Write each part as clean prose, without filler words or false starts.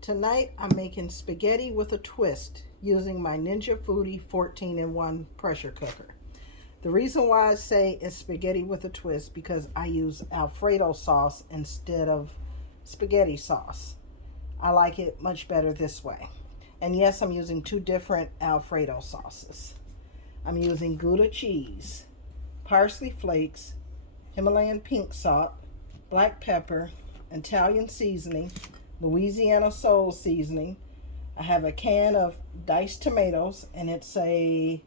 Tonight I'm making spaghetti with a twist using my Ninja Foodi 14-in-1 pressure cooker. The reason why I say it's spaghetti with a twist because I use Alfredo sauce instead of spaghetti sauce. I like it much better this way. And yes, I'm using two different Alfredo sauces. I'm using Gouda cheese, parsley flakes, Himalayan pink salt, black pepper, Italian seasoning, Louisiana soul seasoning. I have a can of diced tomatoes, and it's a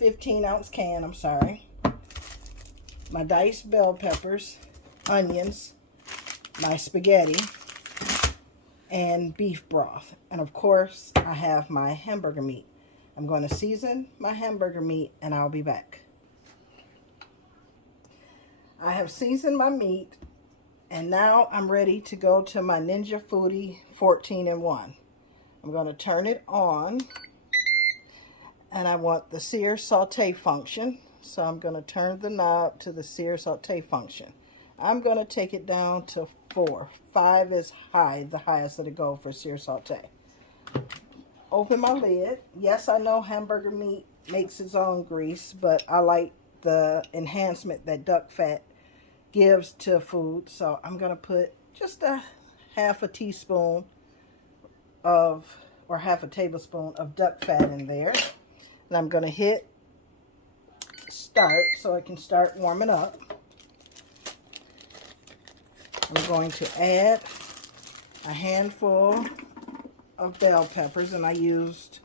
15-ounce can, I'm sorry. My diced bell peppers, onions, my spaghetti, and beef broth. And of course, I have my hamburger meat. I'm going to season my hamburger meat, and I'll be back. I have seasoned my meat, and now I'm ready to go to my Ninja Foodi 14-in-1. I'm going to turn it on, and I want the sear saute function. So I'm going to turn the knob to the sear saute function. I'm going to take it down to 4. 5 is high, the highest it'll go for sear saute. Open my lid. Yes, I know hamburger meat makes its own grease, but I like the enhancement that duck fat gives to food. So I'm going to put just a half a teaspoon of, or half a tablespoon of duck fat in there. And I'm going to hit start so it can start warming up. I'm going to add a handful of bell peppers, and I used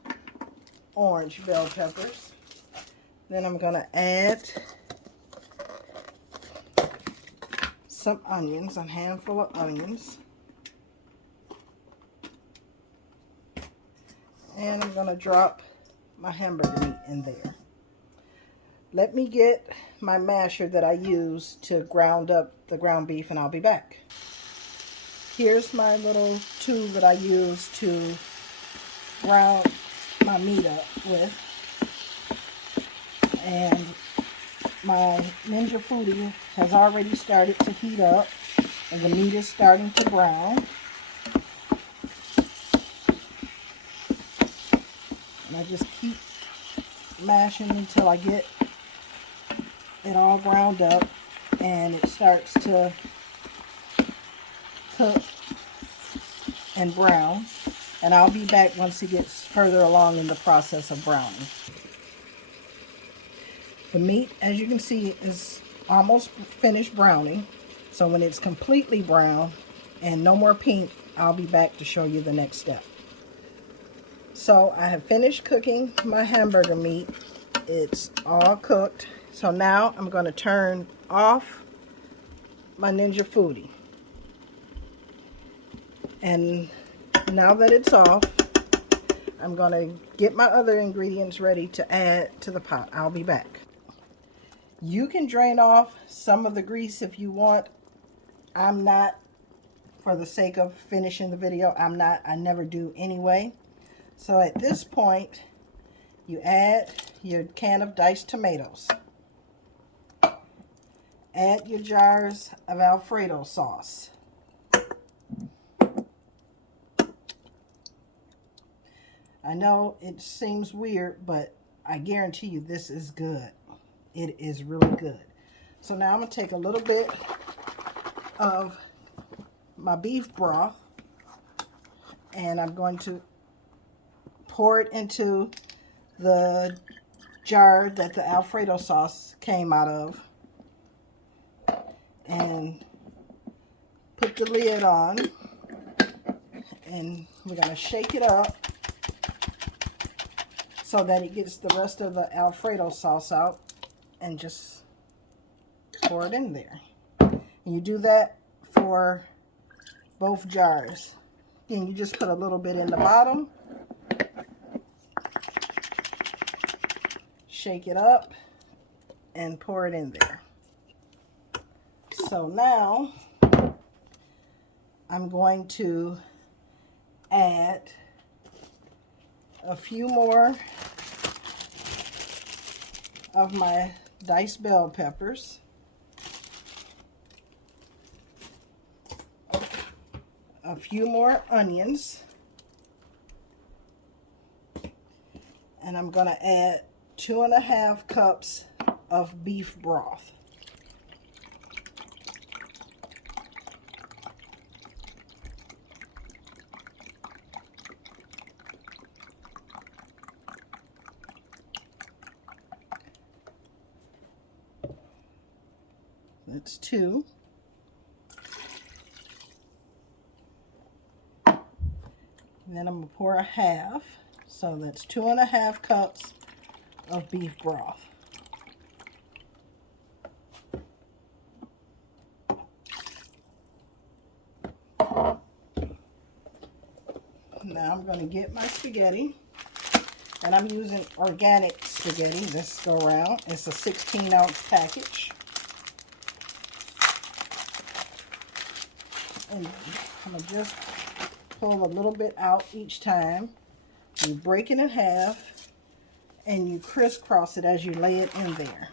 orange bell peppers. Then I'm going to add some onions, a handful of onions. And I'm going to drop my hamburger meat in there. Let me get my masher that I use to ground up the ground beef, and I'll be back. Here's my little tube that I use to ground my meat up with. And my Ninja Foodi has already started to heat up, and the meat is starting to brown. And I just keep mashing until I get it all ground up and it starts to cook and brown. And I'll be back once it gets further along in the process of browning. The meat, as you can see, is almost finished browning. So when it's completely brown and no more pink, I'll be back to show you the next step. So I have finished cooking my hamburger meat. It's all cooked. So now I'm going to turn off my Ninja Foodi. And now that it's off, I'm going to get my other ingredients ready to add to the pot. I'll be back. You can drain off some of the grease if you want. I'm not, for the sake of finishing the video, I never do anyway. So at this point, you add your can of diced tomatoes. Add your jars of Alfredo sauce. I know it seems weird, but I guarantee you this is good. It is really good. So now I'm going to take a little bit of my beef broth, and I'm going to pour it into the jar that the Alfredo sauce came out of, and put the lid on, and we're going to shake it up so that it gets the rest of the Alfredo sauce out, and just pour it in there. And you do that for both jars. Then you just put a little bit in the bottom, shake it up, and pour it in there. So now I'm going to add a few more of my diced bell peppers, a few more onions. And I'm going to add 2.5 cups of beef broth. That's 2. And then I'm going to pour 1/2. So that's 2.5 cups of beef broth. Now I'm going to get my spaghetti. And I'm using organic spaghetti this go around. It's a 16-ounce package. And I'm going to just pull a little bit out each time. You break it in half and you crisscross it as you lay it in there.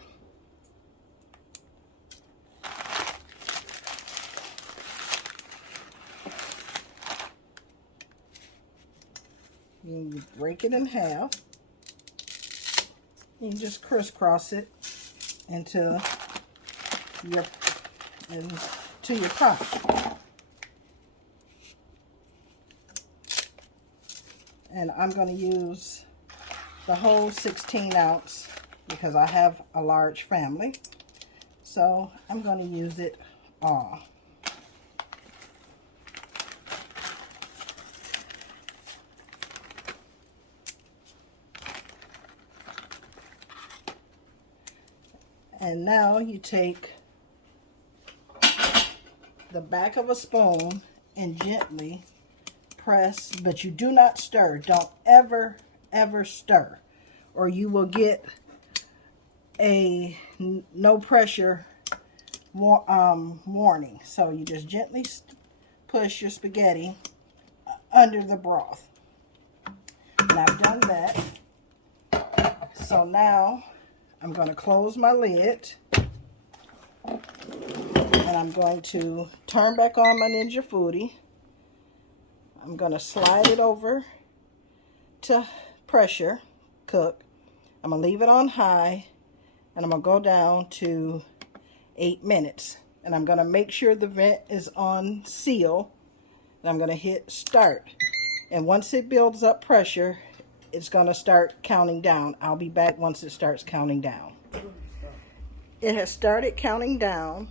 You break it in half. You just crisscross it into your pot. And I'm going to use the whole 16-ounce because I have a large family. So I'm going to use it all. And now you take the back of a spoon and gently press, but you do not stir. Don't ever stir, or you will get a no pressure warning. So you just gently push your spaghetti under the broth. And I've done that. So now I'm going to close my lid, and I'm going to turn back on my Ninja Foodi. I'm going to slide it over to pressure cook. I'm going to leave it on high, and I'm going to go down to 8 minutes. And I'm going to make sure the vent is on seal, and I'm going to hit start. And once it builds up pressure, it's going to start counting down. I'll be back once it starts counting down. It has started counting down.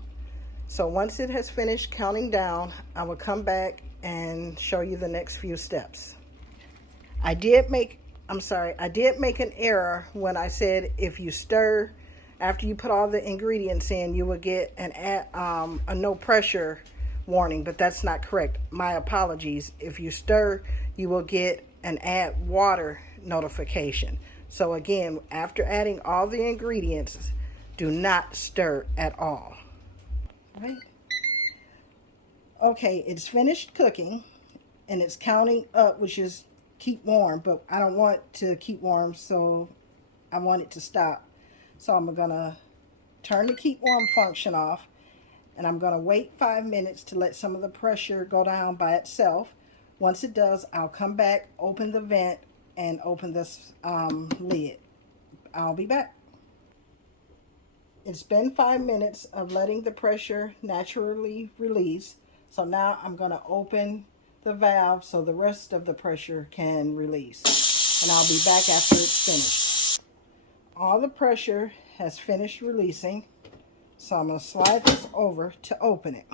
So once it has finished counting down, I will come back and show you the next few steps. I did make an error when I said if you stir after you put all the ingredients in, you will get a no pressure warning, but that's not correct. My apologies. If you stir, you will get an add water notification. So again, after adding all the ingredients, do not stir at all. Right? Okay, it's finished cooking and it's counting up, which is keep warm, but I don't want to keep warm, so I want it to stop. So I'm gonna turn the keep warm function off, and I'm gonna wait 5 minutes to let some of the pressure go down by itself. Once it does, I'll come back, open the vent, and open this lid. I'll be back. It's been 5 minutes of letting the pressure naturally release. So now I'm going to open the valve so the rest of the pressure can release. And I'll be back after it's finished. All the pressure has finished releasing. So I'm going to slide this over to open it.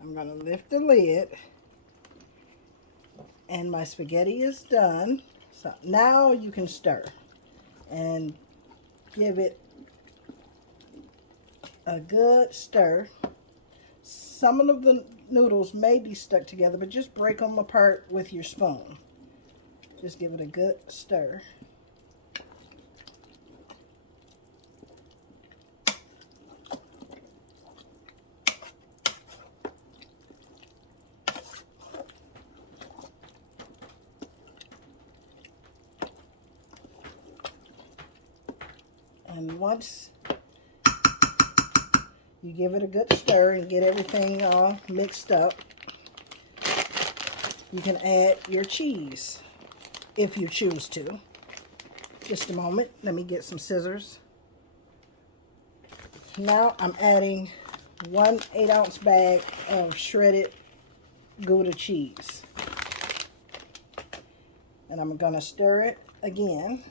I'm going to lift the lid. And my spaghetti is done. So now you can stir and give it a good stir. Some of the noodles may be stuck together, but just break them apart with your spoon. Just give it a good stir. And once you give it a good stir and get everything all mixed up, You can add your cheese if you choose to. Just a moment. Let me get some scissors. Now I'm adding 1 8-ounce bag of shredded Gouda cheese. And I'm going to stir it again.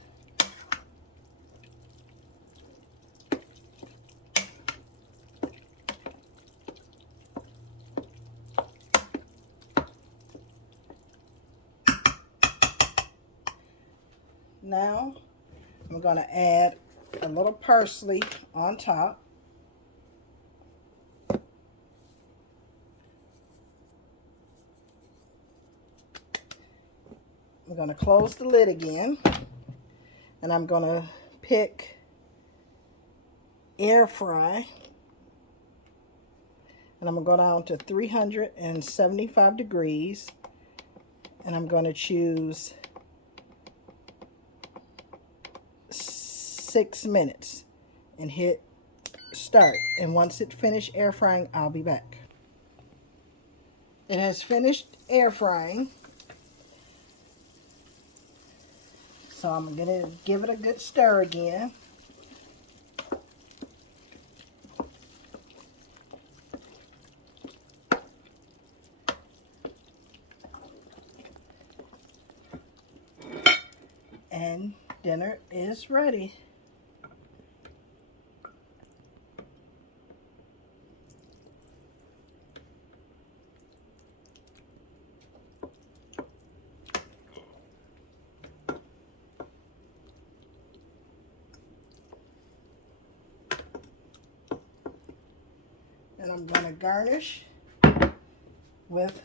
Now I'm going to add a little parsley on top. I'm going to close the lid again, and I'm going to pick air fry, and I'm going to go down to 375 degrees, and I'm going to choose 6 minutes and hit start. And once it finishes air frying, I'll be back. It has finished air frying. So I'm going to give it a good stir again. And dinner is ready. And I'm going to garnish with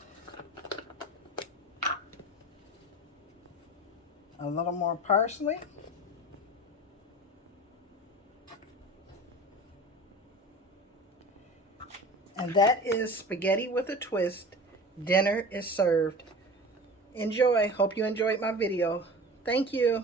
a little more parsley. And that is spaghetti with a twist. Dinner is served. Enjoy. Hope you enjoyed my video. Thank you.